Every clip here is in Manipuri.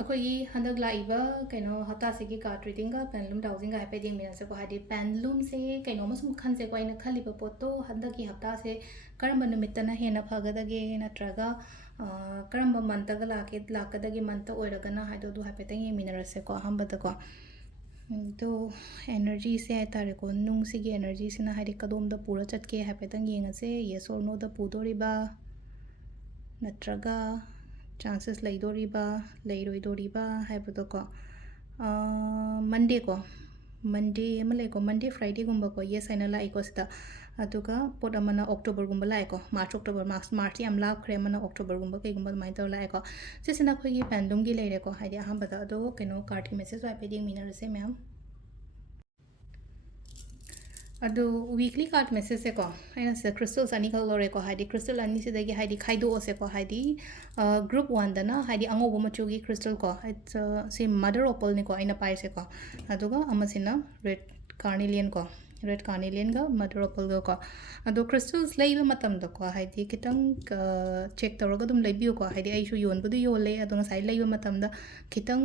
ꯑꯩꯈꯣꯏꯒꯤ ꯍꯟꯗꯛ ꯂꯥꯛꯏꯕ ꯀꯩꯅꯣ ꯍꯞꯇꯥꯁꯤꯒꯤ ꯀꯥꯔꯠ ꯔꯤꯗꯤꯡꯒ ꯄꯦꯟꯂꯨꯝ ꯗꯥꯎꯖꯤꯡꯒ ꯍꯥꯏꯐꯦꯠ ꯌꯦꯡꯃꯤꯟꯅꯁꯦꯀꯣ ꯍꯥꯏꯗꯤ ꯄꯦꯟꯂꯨꯝꯁꯦ ꯀꯩꯅꯣꯝꯃ ꯁꯨꯝ ꯈꯟꯁꯦꯀꯣ ꯑꯩꯅ ꯈꯜꯂꯤꯕ ꯄꯣꯠꯇꯣ ꯍꯟꯗꯛꯀꯤ ꯍꯞꯇꯥꯁꯦ ꯀꯔꯝꯕ ꯅꯨꯃꯤꯠꯇꯅ ꯍꯦꯟꯅ ꯐꯒꯗꯒꯦ ꯅꯠꯇ꯭ꯔꯒ ꯀꯔꯝꯕ ꯃꯟꯇꯒ ꯂꯥꯛꯀꯗꯒꯦ ꯃꯟꯇ ꯑꯣꯏꯔꯒꯅ ꯍꯥꯏꯗꯣ ꯑꯗꯨ ꯍꯥꯏꯐꯦꯠꯇꯪ ꯌꯦꯡꯃꯤꯟꯅꯔꯁꯦꯀꯣ ꯑꯍꯥꯟꯕꯗꯀꯣ ꯑꯗꯣ एनर्जीसे ꯍꯥꯏꯇꯥꯔꯦꯀꯣ ꯅꯨꯡꯁꯤꯒꯤ एनर्जीꯁꯤꯅ ꯍꯥꯏꯗꯤ ꯀꯗꯣꯝꯗ ꯄꯨꯔ ꯆꯠꯀꯦ ꯍꯥꯏꯐꯦꯠꯇꯪ ꯌꯦꯡꯉꯁꯦ ꯌꯦꯁ ꯑꯣꯔ ꯅꯣꯗ ꯄꯨꯗꯣꯔꯤꯕ ꯅꯠꯇ꯭ꯔꯒ ꯆꯥꯟꯁꯦꯁ ꯂꯩꯗꯣꯔꯤꯕ ꯂꯩꯔꯣꯏꯗꯣꯔꯤꯕ ꯍꯥꯏꯕꯗꯣꯀꯣ ꯃꯟꯗꯦꯀꯣ ꯃꯟꯗे ꯑꯃ ꯂꯩꯀꯣ ꯃꯟꯗे ꯐ꯭ꯔꯥꯏꯗꯦꯒꯨꯝꯕꯀꯣ ꯌꯦꯁ ꯍꯥꯏꯅ ꯂꯥꯛꯏꯀꯣ ꯁꯤꯗ ꯑꯗꯨꯒ ꯄꯣꯠ ꯑꯃꯅ ꯑꯣꯛꯇꯣꯕꯔꯒꯨꯝꯕ ꯂꯥꯛꯑꯦꯀꯣ ꯃꯥꯔꯆ ꯑꯣꯛꯇꯣꯕꯔ ꯃꯥꯔꯆꯁꯤ ꯌꯥꯝ ꯂꯥꯞꯈ꯭ꯔꯦ ꯑꯃꯅ ꯑꯣꯛꯇꯣꯕꯔꯒꯨꯝꯕ ꯀꯩꯒꯨꯝꯕ ꯑꯗꯨꯃꯥꯏꯅ ꯇꯧꯔ ꯂꯥꯛꯑꯦꯀꯣ ꯁꯤꯁꯤꯅ ꯑꯩꯈꯣꯏꯒꯤ ꯄꯦꯟꯗꯨꯝꯒꯤ ꯂꯩꯔꯦꯀꯣ ꯍꯥꯏꯗꯤ ꯑꯍꯥꯟꯕꯗ ꯑꯗꯣ ꯀꯩꯅꯣ ꯀꯥꯔꯠꯀꯤ ꯃꯦꯁꯦꯖ ꯍꯥꯏꯐꯦꯠ ꯌꯦꯡꯃꯤꯟꯅꯔꯁꯦ ꯃꯌꯥꯝ ꯑꯗꯣ ꯋꯤꯛꯂꯤ ꯀꯥꯔꯠ ꯃꯦꯁꯦꯖꯁꯦꯀꯣ ꯑꯩꯅ ꯁꯤꯗ crystals ꯑꯅꯤꯈꯛ ꯂꯧꯔꯦꯀꯣ ꯍꯥꯏꯗꯤ crystal ꯑꯅꯤꯁꯤꯗꯒꯤ ꯍꯥꯏꯗꯤ ꯈꯥꯏꯗꯣꯛꯑꯁꯦꯀꯣ ꯍꯥꯏꯗꯤ ꯒ꯭ꯔꯨꯞ ꯋꯥꯟꯗꯅ ꯍꯥꯏꯗꯤ ꯑꯉꯧꯕ ꯃꯆꯨꯒꯤ crystal ꯀꯣ ꯁꯤ ꯃꯗꯔ ꯑꯣꯄꯜꯅꯤꯀꯣ ꯑꯩꯅ ꯄꯥꯏꯔꯤꯁꯦꯀꯣ ꯑꯗꯨꯒ ꯑꯃꯁꯤꯅ ꯔꯦꯗ ꯀꯥꯔꯅꯤꯂꯤꯌꯟ ꯀꯣ ꯔꯦꯗ ꯀꯥꯔꯅꯤꯂꯤꯌꯟꯒ ꯃꯗꯔ ꯑꯣꯄꯜꯒꯀꯣ ꯑꯗꯣ crystals ꯂꯩꯕ ꯃꯇꯝꯗꯀꯣ ꯍꯥꯏꯗꯤ ꯈꯤꯇꯪ ꯆꯦꯛ ꯇꯧꯔꯒ ꯑꯗꯨꯝ ꯂꯩꯕꯤꯌꯨꯀꯣ ꯍꯥꯏꯗꯤ ꯑꯩꯁꯨ ꯌꯣꯟꯕꯨꯗꯤ ꯌꯣꯜꯂꯦ ꯑꯗꯣ ꯉꯁꯥꯏ ꯂꯩꯕ ꯃꯇꯝꯗ ꯈꯤꯇꯪ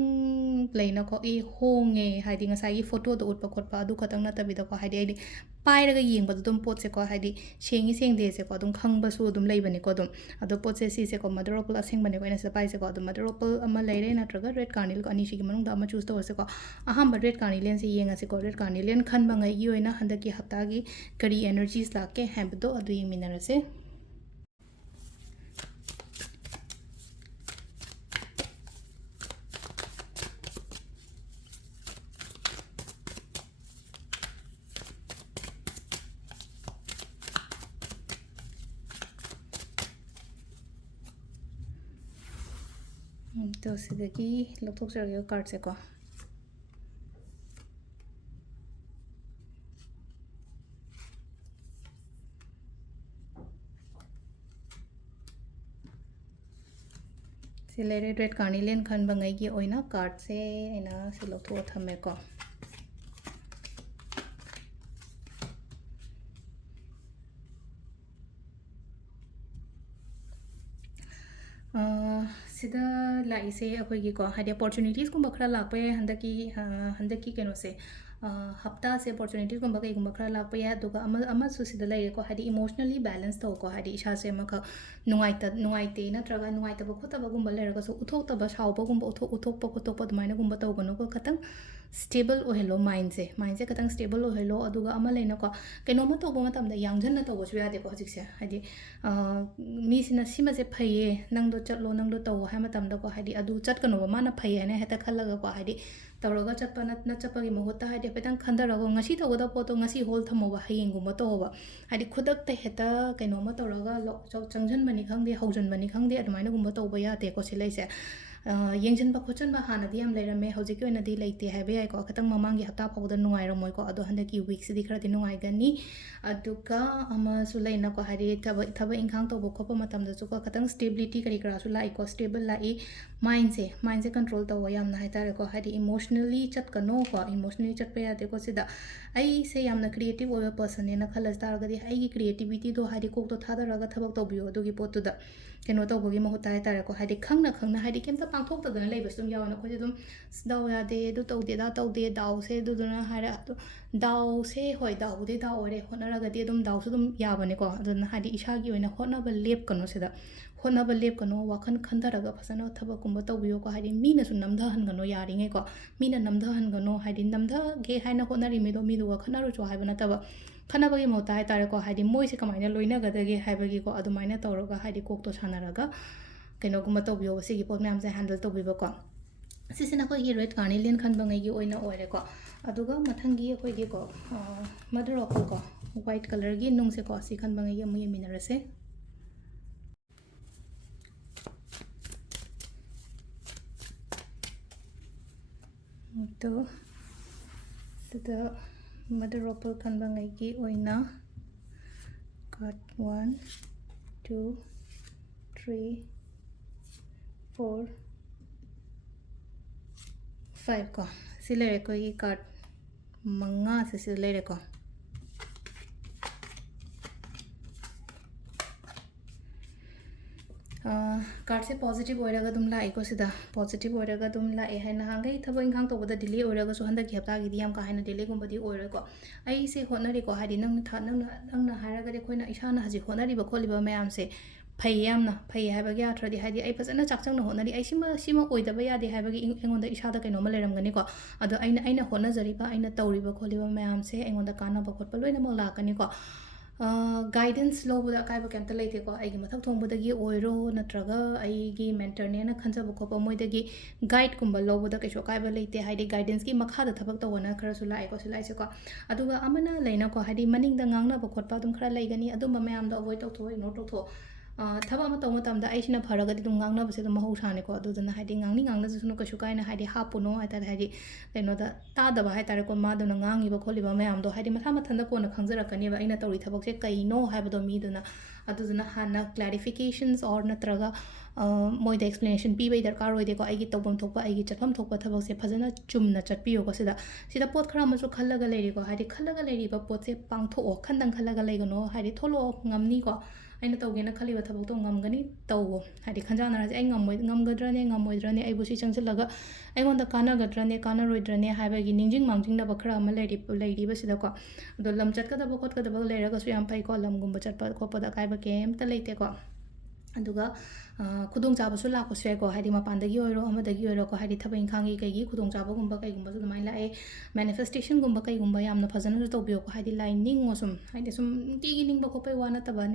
ꯂꯩꯅꯀꯣ ꯍꯣꯡꯉꯦ ꯍꯥꯏꯗꯤ ꯉꯁꯥꯏꯒꯤ ꯐꯣꯇꯣꯗ ꯎꯠꯄ ꯈꯣꯠꯄ ꯑꯗꯨ ꯈꯛꯇꯪ ꯅꯠꯇꯕꯤꯗꯀꯣ ꯍꯥꯏꯗꯤ ꯑꯩꯗꯤ पायरगा येंबद अदुम पोटसेको हाइदि सेंगी सेंगदेसेको अदुम खंगबसु अदुम लेबनेको अदुम अदो पोटसे सिसेको मदर ऑपल असेंगबनेको एना से पाइसेको अदुम मदर ऑपल अमा लेरे नत्रगा रेड कार्निल को अनिसिगी मनुंगदा अमा चूज तवसेको अहम रेड कार्निलियन से येंगासेको रेड कार्निलियन खनबंगाई ओइना हंदकी हप्तागी करी एनर्जीज लाके हैबदो अदु येंमिनरसे तो सिदगी लौथोकजरगे कार्ड से को सिलेरे रेड कार्निलियन खनबंगाई की ओइना कार्ड से एना से लौथो थमे को सिदा लाइसे अखोइगीको हाइदि अपॉर्चुनिटीज गुंबा खरा लाकपे हंदकी कैनोसे हप्ता से अपॉर्चुनिटीज गुंबा कईगुंबा खरा लाकपे अदुगा अमा सुसिदा लेरेको हाइदि इमोशनली बैलेंस तौको हाइदि इशासे अमख नुंगाइते नत्रगा नुंगाइतबा खोतबा गुंबा लेरगसो उथोक्तबा सावबा गुंबा उथोक्पा खोतोक्पा अदुमाइना गुंबा तौगनुको खतंग स्टेबल ओहेलो माइंड से खतंग स्टेबल ओहेलो अदुगा अमा लेनको कैनोमा तौबा मतमदा यांगजन्ना तौबसु यादेको हजिकसे हाइदि मीसिना सिमासे फैये नंगदो चटलो नंगदो तौ हाय मतमदको हाइदि अदु चटकनोबा माना फैये हाइना हेता खल्लगको हाइदि तौरगा चटपा न चटपागी महुत्ता हाइदि पेतंग खंदरगो ngasi तौगदा पोतो ngasi होल थमोबा हयेंगुंबा तौबा हाइदि खुदक्ता हेता कैनोमा तौरगा चंगजनबनी खंगदे हौजनबनी खंगदे अदुमाइना गुंबा तौबा यादेको सिलैसे येंजनबा खोचनबा हानादि याम लेरमे हौजिक ओइनादि लैते हाइबे याइको खतंग ममांगी हप्ता फाउदा नुंगाइरमोइको अदो हंदकी वीक सिदि खरादि नुंगाइगनी अदुगा अमासु लैनाको हाइदि थब इंखांग तौबा खोपा मतमदसुको खतंग स्टेबिलिटी करी करासु लाइको स्टेबल लाई माइंड से कंट्रोल तौबा यामना हाइतारेको हाइदि इमोशनली चटकनो को इमोशनली चटपा यादेको सिदा आई से यामना क्रिएटिव ओइबा पर्सन नेना खलस तारगदि आइगी क्रिएटिविटी दो हाइदि कोकतो थादरगा थबक तौबियो अदुगी पोतुदा कैनो तौबगी महुत्ता हाइतारेको हाइदि खंगना हाइदि केमता पांथोक्तदना लेबसुम यावना खोजे दुम दाव यादे दु तौदे दा तौदे दावसे दुदुना हाइरा दावसे होय दावबुदे दाव ओरे होनरगदि दुम दावसु दुम याबनेको अदुना हाइदि इसागी ओइना होनबा लेपकनो सिदा होनबा लेपकनो वाखन खंदरगा फसना थबकुंबा तौबियो को हाइदि मीनासु नमधहनगनो यारिङेको मीना नमधहनगनो हाइदि नमधगे हाइना होनरि मिदो मिदुगा खनरुचो हाइबा नतबा खनबगी मौता हाइतारेको हाइदि मोइसे कमाइना लोइनगदगे हाइबगीको अदुमाइना तौरगा हाइदि कोकतो सानरगा कैनोगुंबा तौबियो सिगी पोत म्यामसे हैंडल तौबिबको सिसिना अखोइगी रेड कार्निलियन खनबंगाइगी ओइना ओइरेको अदुगा मथंगी अखोइगीको मदर ऑपल को व्हाइट कलर की नुंगसे को सि खनबंगाइगी अमु येमिनरसे तो सिदा मदर ऑपल खनबंगाइगी ओइना कार्ड 1 2 3 4 5 को सि लेरेको ये कार्ड मंगा से लेरेको ꯀꯥꯔꯠꯁꯦ ꯄꯣꯖꯤꯇꯤꯕ ꯑꯣꯏꯔꯒ ꯑꯗꯨꯝ ꯂꯥꯛꯏꯀꯣ ꯁꯤꯗ ꯄꯣꯖꯤꯇꯤꯕ ꯑꯣꯏꯔꯒ ꯑꯗꯨꯝ ꯂꯥꯛꯑꯦ ꯍꯥꯏ ꯅꯍꯥꯟꯈꯩ ꯊꯕꯛ ꯏꯪꯈꯥꯡ ꯇꯧꯕꯗ ꯗꯤꯂꯦ ꯑꯣꯏꯔꯒꯁꯨ ꯍꯟꯗꯛꯀꯤ ꯍꯞꯇꯥꯒꯤꯗꯤ ꯌꯥꯝ ꯀꯥ ꯍꯦꯟꯅ ꯗꯤꯂꯦꯒꯨꯝꯕꯗꯤ ꯑꯣꯏꯔꯣꯏꯀꯣ ꯑꯩꯁꯦ ꯍꯣꯠꯅꯔꯤꯀꯣ ꯍꯥꯏꯗꯤ ꯅꯪꯅ ꯍꯥꯏꯔꯒꯗꯤ ꯑꯩꯈꯣꯏꯅ ꯏꯁꯥꯅ ꯍꯧꯖꯤꯛ ꯍꯣꯠꯅꯔꯤꯕ ꯈꯣꯠꯂꯤꯕ ꯃꯌꯥꯝꯁꯦ ꯐꯩ ꯌꯥꯝꯅ ꯐꯩ ꯍꯥꯏꯕꯒꯤ ꯑꯥꯊ꯭ꯔꯗꯤ ꯍꯥꯏꯗꯤ ꯑꯩ ꯐꯖꯅ ꯆꯥꯛꯆꯪꯅ ꯍꯣꯠꯅꯔꯤ ꯑꯩ ꯁꯤꯃ ꯑꯣꯏꯗꯕ ꯌꯥꯗꯦ ꯍꯥꯏꯕꯒꯤ ꯑꯩꯉꯣꯟꯗ ꯏꯁꯥꯗ ꯀꯩꯅꯣꯝꯃ ꯂꯩꯔꯝꯒꯅꯤꯀꯣ ꯑꯗꯣ ꯑꯩꯅ ꯍꯣꯠꯅꯖꯔꯤꯕ ꯑꯩꯅ ꯇꯧꯔꯤꯕ ꯈꯣꯠꯂꯤꯕ ꯃꯌꯥꯝꯁꯦ ꯑꯩꯉꯣꯟꯗ ꯀꯥꯟꯅꯕ ꯈꯣꯠꯄ ꯂꯣꯏꯅꯃꯛ ꯂꯥꯛꯀꯅꯤꯀꯣ ꯒꯥꯏꯗꯦꯟꯁ ꯂꯧꯕꯗ ꯑꯀꯥꯏꯕ ꯀꯩꯝꯇ ꯂꯩꯇꯦꯀꯣ ꯑꯩꯒꯤ ꯃꯊꯛ ꯊꯣꯡꯕꯗꯒꯤ ꯑꯣꯏꯔꯣ ꯅꯠꯇ꯭ꯔꯒ ꯑꯩꯒꯤ ꯃꯦꯟꯇꯔꯅꯦꯅ ꯈꯟꯖꯕ ꯈꯣꯠꯄ ꯃꯣꯏꯗꯒꯤ ꯒꯥꯏꯗꯀꯨꯝꯕ ꯂꯧꯕꯗ ꯀꯩꯁꯨ ꯑꯀꯥꯏꯕ ꯂꯩꯇꯦ ꯍꯥꯏꯗꯤ ꯒꯥꯏꯗꯦꯟꯁꯀꯤ ꯃꯈꯥꯗ ꯊꯕꯛ ꯇꯧꯕꯅ ꯈꯔꯁꯨ ꯂꯥꯛꯑꯦꯀꯣ ꯁꯤꯂꯥꯏꯁꯦꯀꯣ ꯑꯗꯨꯒ ꯑꯃꯅ ꯂꯩꯅꯀꯣ ꯍꯥꯏꯗꯤ ꯃꯅꯤꯡꯗ ꯉꯥꯡꯅꯕ ꯈꯣꯠꯄ ꯑꯗꯨꯝ ꯈꯔ ꯂꯩꯒꯅꯤ ꯑꯗꯨꯝꯕ ꯃꯌꯥꯝꯗꯣ ꯑꯣꯚꯣꯏꯗ ꯇꯧꯊꯣꯛꯑꯣ ꯏꯒꯅꯣꯔ ꯇꯧꯊꯣꯛꯑꯣ ꯊꯕꯛ ꯑꯃ ꯇꯧꯕ ꯃꯇꯝꯗ ꯑꯩꯁꯤꯅ ꯐꯔꯒꯗꯤ ꯑꯗꯨꯝ ꯉꯥꯡꯅꯕꯁꯦ ꯑꯗꯨꯝ ꯃꯍꯧꯁꯥꯅꯤꯀꯣ ꯑꯗꯨꯗꯨꯅ ꯍꯥꯏꯗꯤ ꯉꯥꯡꯅꯖꯁꯅꯨ ꯀꯩꯁꯨ ꯀꯥꯏꯅ ꯍꯥꯏꯗꯤ ꯍꯥꯞꯄꯨꯅꯣ ꯍꯥꯏꯇꯥꯔꯦ ꯍꯥꯏꯗꯤ ꯀꯩꯅꯣꯗ ꯇꯥꯗꯕ ꯍꯥꯏꯇꯥꯔꯦꯀꯣ ꯃꯥꯗꯨꯅ ꯉꯥꯡꯉꯤꯕ ꯈꯣꯠꯂꯤꯕ ꯃꯌꯥꯝꯗꯣ ꯍꯥꯏꯗꯤ ꯃꯊꯥ ꯃꯊꯟꯇ ꯀꯣꯟꯅ ꯈꯪꯖꯔꯛꯀꯅꯦꯕ ꯑꯩꯅ ꯇꯧꯔꯤ ꯊꯕꯛꯁꯦ ꯀꯩꯅꯣ ꯍꯥꯏꯕꯗꯣ ꯃꯤꯗꯨꯅ ꯑꯗꯨꯗꯨꯅ ꯍꯥꯟꯅ ꯀ꯭ꯂꯦꯔꯤꯐꯤꯀꯦꯁꯟꯁ ꯑꯣꯔ ꯅꯠꯇ꯭ꯔꯒ ꯃꯣꯏꯗ ꯑꯦꯛꯁꯄ꯭ꯂꯦꯅꯦꯁꯟ ꯄꯤꯕꯩ ꯗꯔꯀꯥꯔ ꯑꯣꯏꯗꯦꯀꯣ ꯑꯩꯒꯤ ꯇꯧꯐꯝ ꯊꯣꯛꯄ ꯑꯩꯒꯤ ꯆꯠꯐꯝ ꯊꯣꯛꯄ ꯊꯕꯛꯁꯦ ꯐꯖꯅ ꯆꯨꯝꯅ ꯆꯠꯄꯤꯌꯣꯀꯣ ꯁꯤꯗ ꯄꯣꯠ ꯈꯔ ꯑꯃꯁꯨ ꯈꯜꯂꯒ ꯂꯩꯔꯤꯀꯣ ꯍꯥꯏꯗꯤ ꯈꯜꯂꯒ ꯂꯩꯔꯤꯕ ꯄꯣꯠꯁꯦ ꯄꯥꯡꯊꯣꯛꯑꯣ ꯈꯟꯗꯪ ꯈꯜꯂꯒ ꯂꯩꯒꯅꯣ ꯍꯥꯏꯗꯤ ꯊꯣꯛꯂꯛꯑꯣ ꯉꯝꯅꯤꯀꯣ ꯑꯩꯅ ꯇꯧꯒꯦꯅ ꯈꯜꯂꯤꯕ ꯊꯕꯛꯇꯣ ꯉꯝꯒꯅꯤ ꯇꯧꯋꯣ ꯍꯥꯏꯗꯤ ꯈꯟꯖꯥꯟꯅꯔꯁꯦ ꯑꯩ ꯉꯝꯒꯗ꯭ꯔꯅꯦ ꯉꯝꯃꯣꯏꯗ꯭ꯔꯅꯦ ꯑꯩꯕꯨ ꯁꯤ ꯆꯪꯁꯤꯜꯂꯒ ꯑꯩꯉꯣꯟꯗ ꯀꯥꯟꯅꯒꯗ꯭ꯔꯅꯦ ꯀꯥꯟꯅꯔꯣꯏꯗ꯭ꯔꯅꯦ ꯍꯥꯏꯕꯒꯤ ꯅꯤꯡꯁꯤꯡ ꯃꯥꯡꯖꯤꯡꯅꯕ ꯈꯔ ꯑꯃ ꯂꯩꯔꯤꯕꯁꯤꯗꯀꯣ ꯑꯗꯣ ꯂꯝ ꯆꯠꯀꯗꯕ ꯈꯣꯠꯀꯗꯕ ꯂꯩꯔꯒꯁꯨ ꯌꯥꯝ ꯐꯩꯀꯣ ꯂꯝꯒꯨꯝꯕ ꯆꯠꯄ ꯈꯣꯠꯄꯗ ꯑꯀꯥꯏꯕ ꯀꯩꯝꯇ ꯂꯩꯇꯦꯀꯣ ꯑꯗꯨꯒ ꯈꯨꯗꯣꯡꯆꯥꯕꯁꯨ ꯂꯥꯛꯄꯁꯨ ꯌꯥꯏꯀꯣ ꯍꯥꯏꯗꯤ ꯃꯄꯥꯟꯗꯒꯤ ꯑꯣꯏꯔꯣ ꯑꯃꯗꯒꯤ ꯑꯣꯏꯔꯣꯀꯣ ꯍꯥꯏꯗꯤ ꯊꯕꯛ ꯏꯪꯈꯥꯡꯒꯤ ꯀꯩꯒꯤ ꯈꯨꯗꯣꯡꯆꯥꯕꯒꯨꯝꯕ ꯀꯩꯒꯨꯝꯕꯁꯨ ꯑꯗꯨꯃꯥꯏꯅ ꯂꯥꯛꯑꯦ ꯃꯦꯅꯤꯐꯦꯁꯇꯦꯁꯟꯒꯨꯝꯕ ꯀꯩꯒꯨꯝꯕ ꯌꯥꯝꯅ ꯐꯖꯅꯁꯨ ꯇꯧꯕꯤꯌꯣꯀꯣ ꯍꯥꯏꯗꯤ ꯂꯥꯏ ꯅꯤꯡꯉꯣ ꯁꯨꯝ ꯍꯥꯏꯗꯤ ꯁꯨꯝ ꯅꯨꯡꯇꯤꯒꯤ ꯅꯤꯡꯕ ꯈꯣꯠꯄꯩ ꯋꯥ ꯅꯠꯇꯕ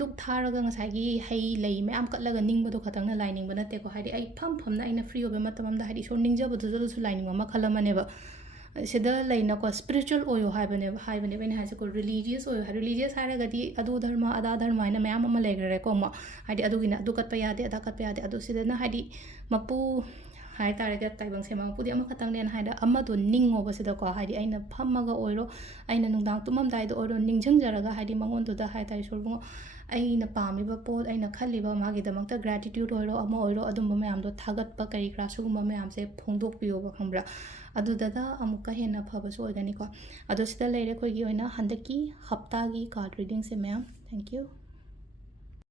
ꯗꯨꯛ ꯊꯥꯔꯒ ꯉꯁꯥꯏꯒꯤ ꯍꯩ ꯂꯩ ꯃꯌꯥꯝ ꯀꯠꯂꯒ ꯅꯤꯡꯕꯗꯣ ꯈꯇꯪꯅ ꯂꯥꯏ ꯅꯤꯡꯕ ꯅꯠꯇꯦꯀꯣ ꯍꯥꯏꯗꯤ ꯑꯩ ꯐꯝꯅ ꯑꯩꯅ ꯐ꯭ꯔꯤ ꯑꯣꯏꯕ ꯃꯇꯝ ꯑꯃꯗ ꯍꯥꯏꯗꯤ ꯏꯁꯣꯔ ꯅꯤꯡꯖꯕꯗꯨꯁꯨ ꯑꯗꯨꯁꯨ ꯂꯥꯏꯅꯤꯡꯕ ꯃꯈꯜ ꯑꯃꯅꯦꯕ ꯁꯤꯗ ꯂꯩꯅꯀꯣ ꯁ꯭ꯄꯤꯔꯤꯆꯨꯋꯦꯜ ꯑꯣꯏꯌꯣ ꯍꯥꯏꯕꯅꯦꯕ ꯑꯩꯅ ꯍꯥꯏꯁꯦꯀꯣ ꯔꯤꯂꯤꯖꯤꯌꯁ ꯑꯣꯏꯌꯣ ꯔꯤꯂꯤꯖꯤꯌꯁ ꯍꯥꯏꯔꯒꯗꯤ ꯑꯗꯨ ꯙꯔꯃ ꯑꯗꯥ ꯙꯔꯃ ꯍꯥꯏꯅ ꯃꯌꯥꯝ ꯑꯃ ꯂꯩꯈ꯭ꯔꯦꯀꯣ ꯑꯃꯨꯛ ꯍꯥꯏꯗꯤ ꯑꯗꯨꯒꯤꯅ ꯑꯗꯨ ꯀꯠꯄ ꯌꯥꯗꯦ ꯑꯗꯥ ꯀꯠꯄ ꯌꯥꯗꯦ ꯑꯗꯣ ꯁꯤꯗꯅ ꯍꯥꯏꯗꯤ ꯃꯄꯨ ꯍꯥꯏꯇꯥꯔꯦ ꯇꯥꯏꯕꯪ ꯁꯦꯝꯕ ꯃꯄꯨꯗꯤ ꯑꯃꯈꯛꯇꯪꯅꯦꯅ ꯍꯥꯏꯗ ꯑꯃꯗꯣ ꯅꯤꯡꯉꯣꯕ ꯁꯤꯗꯀꯣ ꯍꯥꯏꯗꯤ ꯑꯩꯅ ꯐꯝꯃꯒ ꯑꯣꯏꯔꯣ ꯑꯩꯅ ꯅꯨꯡꯗꯥꯡ ꯇꯨꯝꯃꯝꯗꯥꯏꯗ ꯑꯣꯏꯔꯣ ꯅꯤꯡꯁꯤꯡꯖꯔꯒ ꯍꯥꯏꯗꯤ ꯃꯉꯣꯟꯗꯨꯗ ꯍꯥꯏꯇꯥꯔꯦ ꯏꯁꯣꯔꯕꯨ ꯑꯩꯅ ꯄꯥꯝꯃꯤꯕ ꯄꯣꯠ ꯑꯩꯅ ꯈꯜꯂꯤꯕ ꯃꯥꯒꯤꯗꯃꯛꯇ ꯒ꯭ꯔꯦꯇꯤꯇ꯭ꯌꯨꯠ ꯑꯣꯏꯔꯣ ꯑꯃ ꯑꯣꯏꯔꯣ ꯑꯗꯨꯝꯕ ꯃꯌꯥꯝꯗꯣ ꯊꯥꯒꯠꯄ ꯀꯔꯤ ꯀꯔꯥ ꯁꯤꯒꯨꯝꯕ ꯃꯌꯥꯝꯁꯦ ꯐꯣꯡꯗꯣꯛꯄꯤꯌꯣꯕ ꯈꯪꯕ꯭ꯔꯥ ꯑꯗꯨꯗ ꯑꯃꯨꯛꯀ ꯍꯦꯟꯅ ꯐꯕꯁꯨ ꯑꯣꯏꯒꯅꯤꯀꯣ ꯑꯗꯣ ꯁꯤꯗ ꯂꯩꯔꯦ ꯑꯩꯈꯣꯏꯒꯤ ꯑꯣꯏꯅ ꯍꯟꯗꯛꯀꯤ ꯍꯞꯇꯥꯒꯤ ꯀꯥꯔꯗ ꯔꯤꯗꯤꯡꯁꯦ ꯃꯌꯥꯝ ꯊꯦꯡꯛ ꯌꯨ